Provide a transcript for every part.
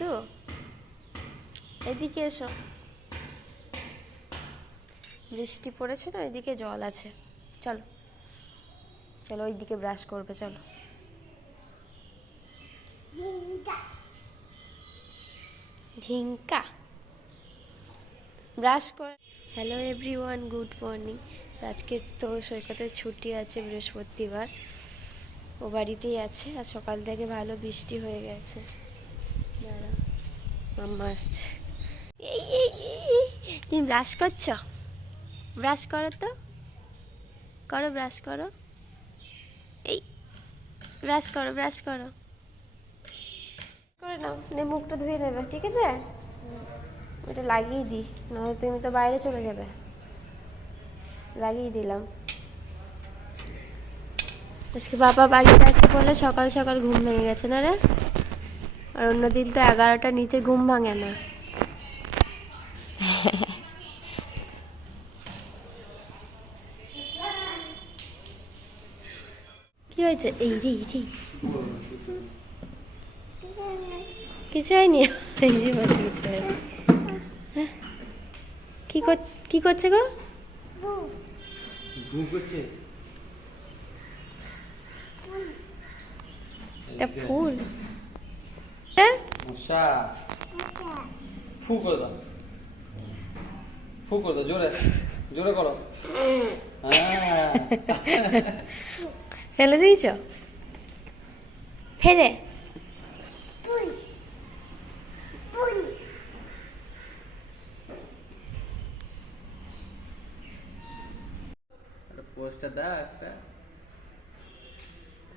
তো এদিকে এসো, বৃষ্টি পড়েছে না, এদিকে জল আছে। চলো চলো, ওইদিকে ব্রাশ করবে, চলো। ঝিঙ্কা ব্রাশ করে। Hello everyone, good morning. আজকে তো সৈকতের ছুটি আছে, বৃহস্পতিবার, ও বাড়িতেই আছে। আর সকাল থেকে ভালো বৃষ্টি হয়ে গেছে। দাঁড়া, মাম্মা আসছে। এই এই এই, তুমি ব্রাশ করছো? ব্রাশ করো তো, করো, ব্রাশ করো। এই ব্রাশ করো, ব্রাশ করো, করে নাও। মুখটা ধুয়ে নেবে, ঠিক আছে? ওটা লাগিয়ে দিই, নাহলে তুমি তো বাইরে চলে যাবে। লাগিয়ে দিলাম। আজকে বাবা বাড়িতে আছে বলে সকাল সকাল ঘুম ভেঙে গেছে না রে? আর অন্যদিন তো 11টার নিচে ঘুম ভাঙে না। কি হয়েছে? এই রে এই রে, কিছু হয়নি। এই যে বলে কিছু হয়নি। হ্যাঁ, কি করছে গো? এটা ফুল। হ্যাঁ, মশা। ফু করে দাও, ফু করে দাও, জোরে জোরে করো। হ্যাঁ, ফেলে দিয়েছ? ফেলে পোস্টটা দাও একটা,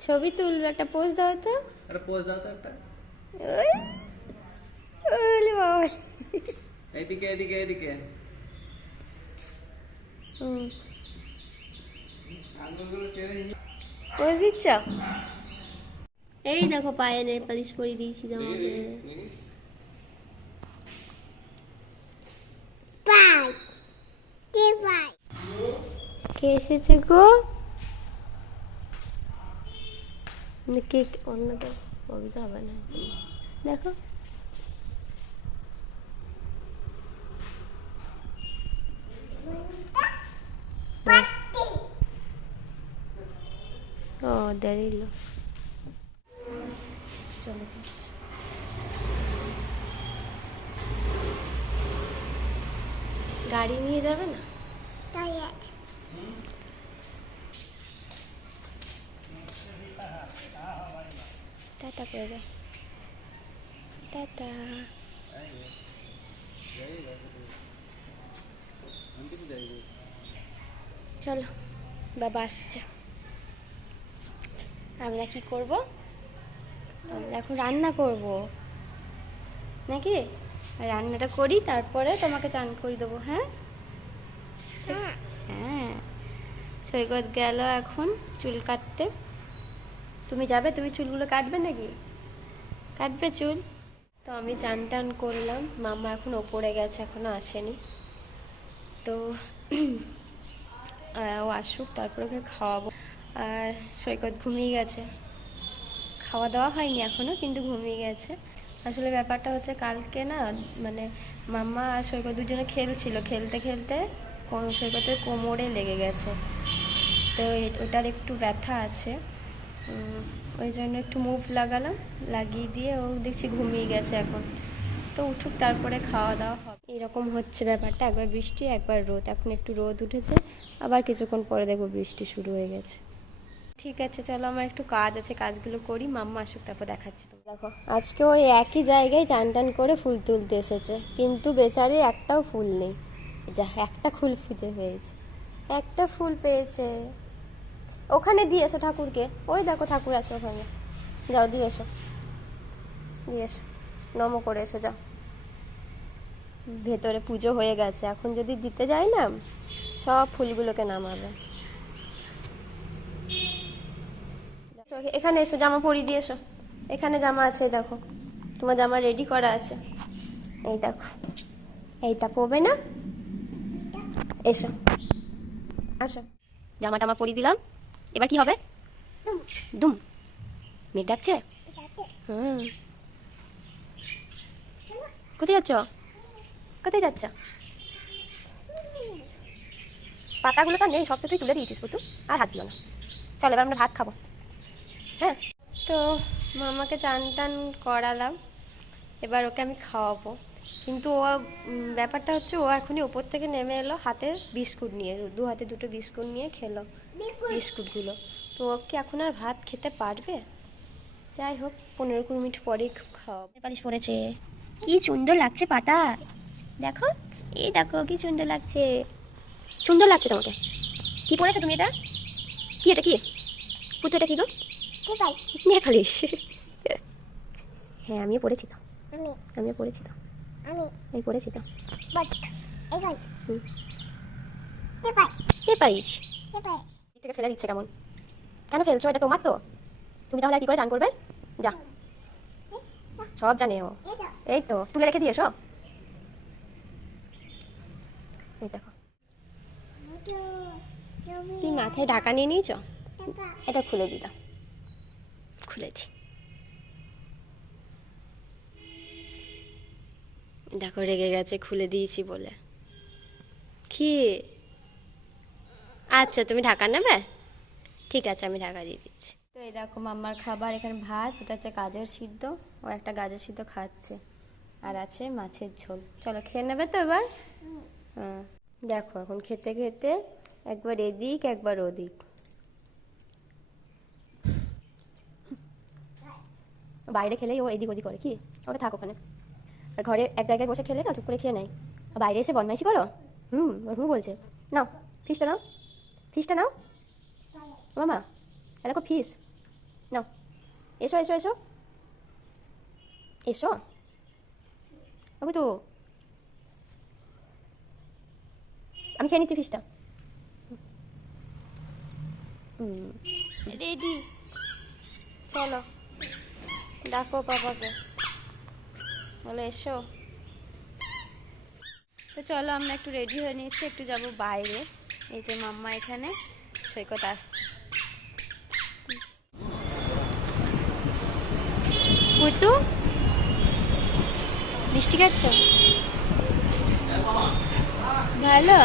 ছবি তুলবে, একটা পোজ দাও তো। একটা পোস্ট দাও তো একটা। ওলে বাবা। এইদিকে এইদিকে এইদিকে, আঙুলগুলো টেনে নিয়ে। পোজ দিচ্ছ? এই দেখো, পায়ে নেল পালিশ পরিয়ে দিয়েছি তোমাকে। কে এসেছে গো? কে? অন্য তো বলতে হবে না, দেখো। ও দাঁড়িয়ে চলে যাচ্ছে। গাড়ি নিয়ে যাবে না? টাটা করে দাও, টাটা। চলো, বাবা আসছে। আমরা কি করব? আমরা এখন রান্না করব নাকি? রান্নাটা করি, তারপরে তোমাকে চান করে দেবো। হ্যাঁ হ্যাঁ। সৈকত গেল এখন চুল কাটতে। তুমি যাবে? তুমি চুলগুলো কাটবে নাকি? কাটবে চুল? তো আমি চান টান করলাম, মাম্মা এখন ওপরে গেছে, এখনো আসেনি। তো ও আসুক, তারপরে ওকে খাওয়াবো। আর সৈকত ঘুমিয়ে গেছে, খাওয়া দাওয়া হয়নি এখনও, কিন্তু ঘুমিয়ে গেছে। আসলে ব্যাপারটা হচ্ছে, কালকে না, মানে মাম্মা আর সৈকত দুজনে খেলছিল, খেলতে খেলতে সৈকতের কোমরে লেগে গেছে। তো ওটার একটু ব্যথা আছে, ওই জন্য একটু মুভ লাগালাম, লাগিয়ে দিয়ে ও দেখছি ঘুমিয়ে গেছে এখন। তো উঠুক, তারপরে খাওয়া দাওয়া হবে। এরকম হচ্ছে ব্যাপারটা, একবার বৃষ্টি একবার রোদ। এখন একটু রোদ উঠেছে, আবার কিছুক্ষণ পরে দেখবো বৃষ্টি শুরু হয়ে গেছে। ঠিক আছে, চলো, আমার একটু কাজ আছে, কাজগুলো করি, মাম্মা আসুক, তারপর দেখাচ্ছি। তো দেখো, আজকে ওই একই জায়গায় চান টান করে ফুল তুলতে এসেছে, কিন্তু বেচারি একটাও ফুল নেই। যা, একটা ফুল খুঁজে পেয়েছে, একটা ফুল পেয়েছে। ওখানে দিয়ে এসো ঠাকুরকে, ওই দেখো ঠাকুর আছে ওখানে, যাও দিয়ে এসো, দিয়ে এসো, নমো করে এসো, যাও। ভেতরে পুজো হয়ে গেছে, এখন যদি দিতে যাই না, সব ফুলগুলোকে নামাবে। এখানে এসো, জামা পরিয়ে দিয়ে এসো। এখানে জামা আছে, দেখো, তোমার জামা রেডি করা আছে, এই দেখো। এইটা পরবে না? এসো, আসো, জামা টামা পরিয়ে দিলাম। এবার কি হবে? দুম। মেঘ ডাকছে? হুম, কোথায় যাচ্ছ? কোথায় যাচ্ছ? পাতাগুলো তো নেই, সব তো তুই তুলে দিয়েছিস পুতু, আর হাত দিও না। চল এবার আমরা ভাত খাবো। হ্যাঁ, তো মামাকে চান টান করালাম, এবার ওকে আমি খাওয়াবো। কিন্তু ও ব্যাপারটা হচ্ছে, ও এখনই ওপর থেকে নেমে এলো হাতে বিস্কুট নিয়ে, দু হাতে দুটো বিস্কুট নিয়ে খেলো বিস্কুটগুলো। তো ও কি এখন আর ভাত খেতে পারবে? যাই হোক, 15-20 মিনিট পরেই খাওয়াবো। পালিশ পড়েছে, কি সুন্দর লাগছে পাটা, দেখো, এই দেখো কি সুন্দর লাগছে। সুন্দর লাগছে তোমাকে। কি পড়েছো তুমি এটা? কি এটা কি পুতু, এটা কি গো? Nail polish. হ্যাঁ আমিও পড়েছি তো, আমিও পড়েছি তো, আমি পড়েছি তো। কে পাইস থেকে ফেলে দিচ্ছে কেমন? কেন ফেলছো? এটা তোমার তো, তুমি তাহলে আর কি করে চান করবে? যা, সব জানে ও। এই তো তুলে রেখে দিয়েছো, এই দেখো। তুই মাথায় ঢাকা নিয়ে নিয়েছ, এটা খুলে দি, দাও খুলে দি। দেখো রেগে গেছে খুলে দিয়েছি বলে। কি? আচ্ছা তুমি ঢাকা নেবে, ঠিক আছে আমি ঢাকা দিয়ে দিচ্ছি। তো এই দেখো মাম্মার খাবার, এখানে ভাত, এটা হচ্ছে গাজর সিদ্ধ, ও একটা গাজর সিদ্ধ খাচ্ছে, আর আছে মাছের ঝোল। চলো খেয়ে নেবে তো এবার? হ্যাঁ দেখো এখন খেতে খেতে একবার এদিক একবার ওদিক। বাইরে খেলেই ও এদিক ওদিক করে, কি ওটা থাক ওখানে। আর ঘরে এক জায়গায় বসে খেলে না চুপ করে খেয়ে নেয়, আর বাইরে এসে বদমাইশি করো। হুম বলছে। নাও ফিসটা নাও, ফিসটা নাও মামা, দেখো ফিস নাও। এসো এসো এসো এসো বাবু, তো আমি খেয়ে নিচ্ছি ফিসটা। রেডি, চলো ডাকো পাপাকে, বলো এসো। তো চলো আমরা একটু রেডি হয়ে নিয়েছি, একটু যাব বাইরে। এই যে মাম্মা এখানে, সৈকত আসছে। পুতু মিষ্টি খাচ্ছ? ভালো,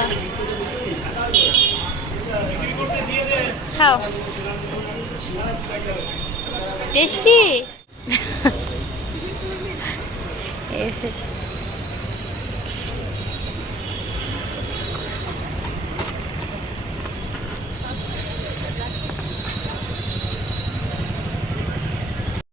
খাও, টেস্টি। এসে